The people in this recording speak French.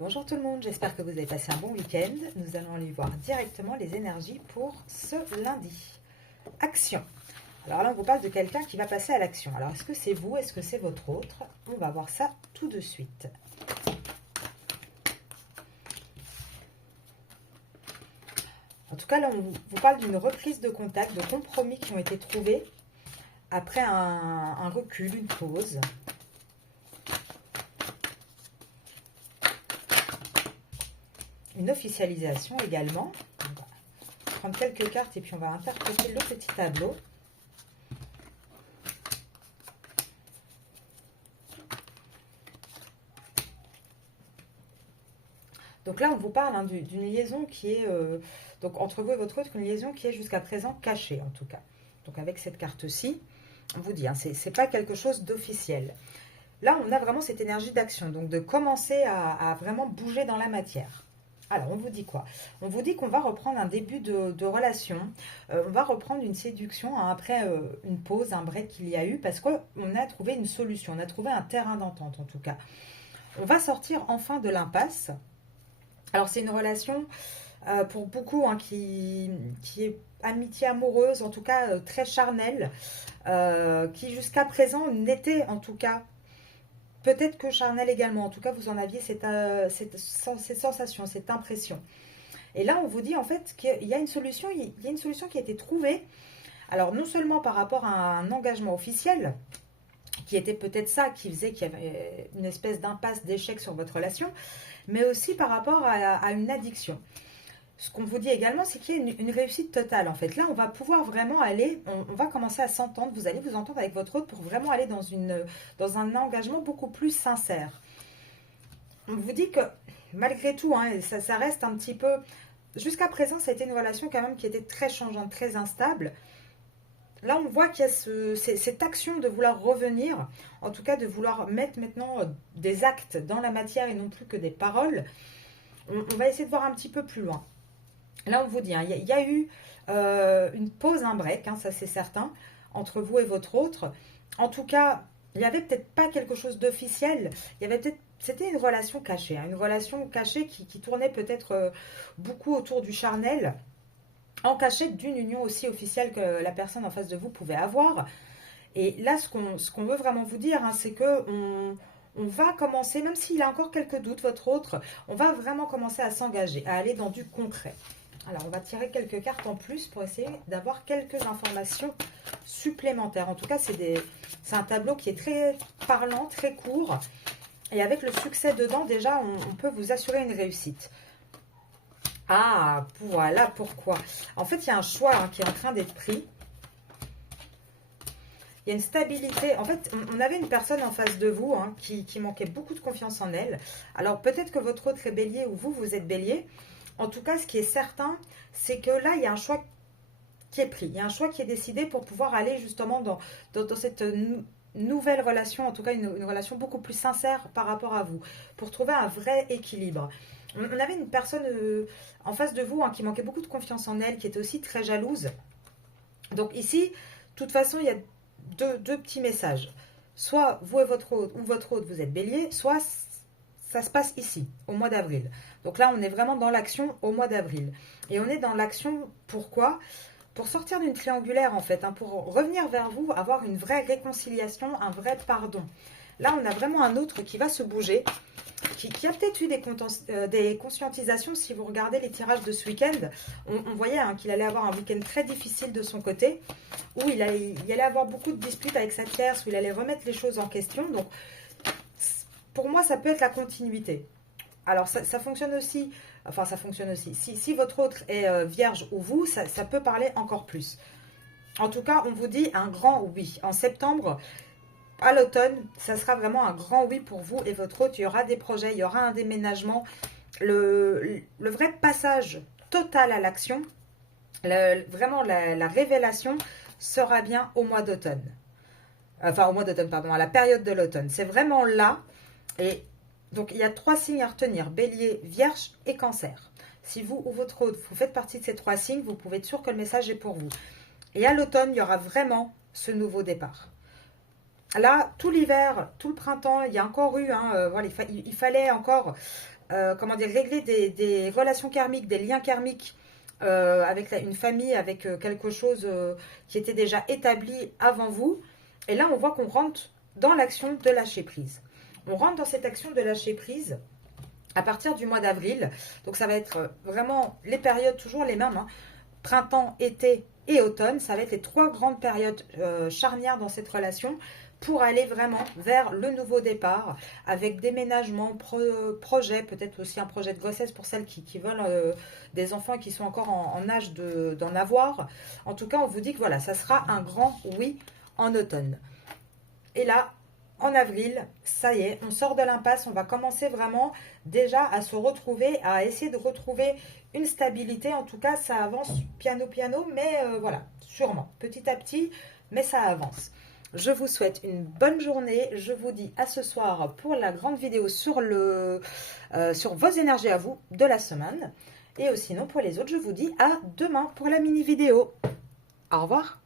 Bonjour tout le monde, j'espère que vous avez passé un bon week-end. Nous allons aller voir directement les énergies pour ce lundi. Action. Alors là, on vous parle de quelqu'un qui va passer à l'action. Alors, est-ce que c'est vous? Est-ce que c'est votre autre? On va voir ça tout de suite. En tout cas, là, on vous parle d'une reprise de contact, de compromis qui ont été trouvés après un recul, une pause. Une officialisation également. On va prendre quelques cartes et puis on va interpréter le petit tableau. Donc là, on vous parle d'une liaison qui est, donc entre vous et votre autre, une liaison qui est jusqu'à présent cachée en tout cas. Donc avec cette carte-ci, on vous dit, hein, c'est pas quelque chose d'officiel. Là, on a vraiment cette énergie d'action, donc de commencer à vraiment bouger dans la matière. Alors, on vous dit quoi? On vous dit qu'on va reprendre un début de relation, on va reprendre une séduction hein, après une pause, un break qu'il y a eu, parce qu'on a trouvé une solution, on a trouvé un terrain d'entente en tout cas. On va sortir enfin de l'impasse. Alors, c'est une relation pour beaucoup hein, qui est amitié amoureuse, en tout cas très charnelle, qui jusqu'à présent n'était en tout cas peut-être que charnel également, en tout cas vous en aviez cette sensation, cette impression. Et là on vous dit en fait qu'il y a une solution, il y a une solution qui a été trouvée. Alors non seulement par rapport à un engagement officiel, qui était peut-être ça qui faisait qu'il y avait une espèce d'impasse, d'échec sur votre relation, mais aussi par rapport à une addiction. Ce qu'on vous dit également, c'est qu'il y a une réussite totale en fait. Là, on va pouvoir vraiment aller, on va commencer à s'entendre, vous allez vous entendre avec votre autre pour vraiment aller dans un engagement beaucoup plus sincère. On vous dit que malgré tout, hein, ça reste un petit peu... Jusqu'à présent, ça a été une relation quand même qui était très changeante, très instable. Là, on voit qu'il y a cette action de vouloir revenir, en tout cas de vouloir mettre maintenant des actes dans la matière et non plus que des paroles. On va essayer de voir un petit peu plus loin. Là, on vous dit, hein, il y a eu une pause, un break, hein, ça c'est certain, entre vous et votre autre. En tout cas, il n'y avait peut-être pas quelque chose d'officiel. Il y avait peut-être, c'était une relation cachée, hein, une relation cachée qui tournait peut-être beaucoup autour du charnel, en cachette d'une union aussi officielle que la personne en face de vous pouvait avoir. Et là, ce qu'on veut vraiment vous dire, hein, c'est que on va commencer, même s'il a encore quelques doutes, votre autre, on va vraiment commencer à s'engager, à aller dans du concret. Alors, on va tirer quelques cartes en plus pour essayer d'avoir quelques informations supplémentaires. En tout cas, c'est un tableau qui est très parlant, très court. Et avec le succès dedans, déjà, on peut vous assurer une réussite. Ah, voilà pourquoi. En fait, il y a un choix hein, qui est en train d'être pris. Il y a une stabilité. En fait, on avait une personne en face de vous hein, qui manquait beaucoup de confiance en elle. Alors, peut-être que votre autre est bélier ou vous êtes bélier. En tout cas, ce qui est certain, c'est que là, il y a un choix qui est pris. Il y a un choix qui est décidé pour pouvoir aller justement dans cette nouvelle relation, en tout cas une relation beaucoup plus sincère par rapport à vous, pour trouver un vrai équilibre. On avait une personne en face de vous hein, qui manquait beaucoup de confiance en elle, qui était aussi très jalouse. Donc ici, de toute façon, il y a deux petits messages. Soit vous et votre autre, ou votre autre, vous êtes bélier, soit ça se passe ici, au mois d'avril. Donc là, on est vraiment dans l'action au mois d'avril. Et on est dans l'action, pourquoi? Pour sortir d'une triangulaire, en fait, hein, pour revenir vers vous, avoir une vraie réconciliation, un vrai pardon. Là, on a vraiment un autre qui va se bouger, qui a peut-être eu des conscientisations. Si vous regardez les tirages de ce week-end, on voyait hein, qu'il allait avoir un week-end très difficile de son côté, où il allait avoir beaucoup de disputes avec sa tierce, où il allait remettre les choses en question. Donc, pour moi, ça peut être la continuité. Alors, ça fonctionne aussi, enfin, ça fonctionne aussi. Si votre autre est vierge ou vous, ça peut parler encore plus. En tout cas, on vous dit un grand oui. En septembre, à l'automne, ça sera vraiment un grand oui pour vous et votre autre. Il y aura des projets, il y aura un déménagement. Le vrai passage total à l'action, vraiment la révélation sera bien au mois d'automne. Enfin, au mois d'automne, pardon, à la période de l'automne. C'est vraiment là. Et donc, il y a 3 signes à retenir. Bélier, Vierge et Cancer. Si vous ou votre autre, vous faites partie de ces 3 signes, vous pouvez être sûr que le message est pour vous. Et à l'automne, il y aura vraiment ce nouveau départ. Là, tout l'hiver, tout le printemps, il y a encore eu, hein, voilà, il fallait encore comment dire, régler des relations karmiques, des liens karmiques avec une famille, avec quelque chose qui était déjà établi avant vous. Et là, on voit qu'on rentre dans l'action de lâcher prise. On rentre dans cette action de lâcher prise à partir du mois d'avril. Donc ça va être vraiment les périodes toujours les mêmes, hein. Printemps, été et automne. Ça va être les 3 grandes périodes charnières dans cette relation pour aller vraiment vers le nouveau départ avec déménagement, projet, peut-être aussi un projet de grossesse pour celles qui veulent des enfants et qui sont encore en âge d'en avoir. En tout cas, on vous dit que voilà, ça sera un grand oui en automne. Et là, en avril, ça y est, on sort de l'impasse, on va commencer vraiment déjà à se retrouver, à essayer de retrouver une stabilité. En tout cas, ça avance piano piano, mais voilà, sûrement, petit à petit, mais ça avance. Je vous souhaite une bonne journée. Je vous dis à ce soir pour la grande vidéo sur vos énergies à vous de la semaine. Et sinon, pour les autres, je vous dis à demain pour la mini vidéo. Au revoir.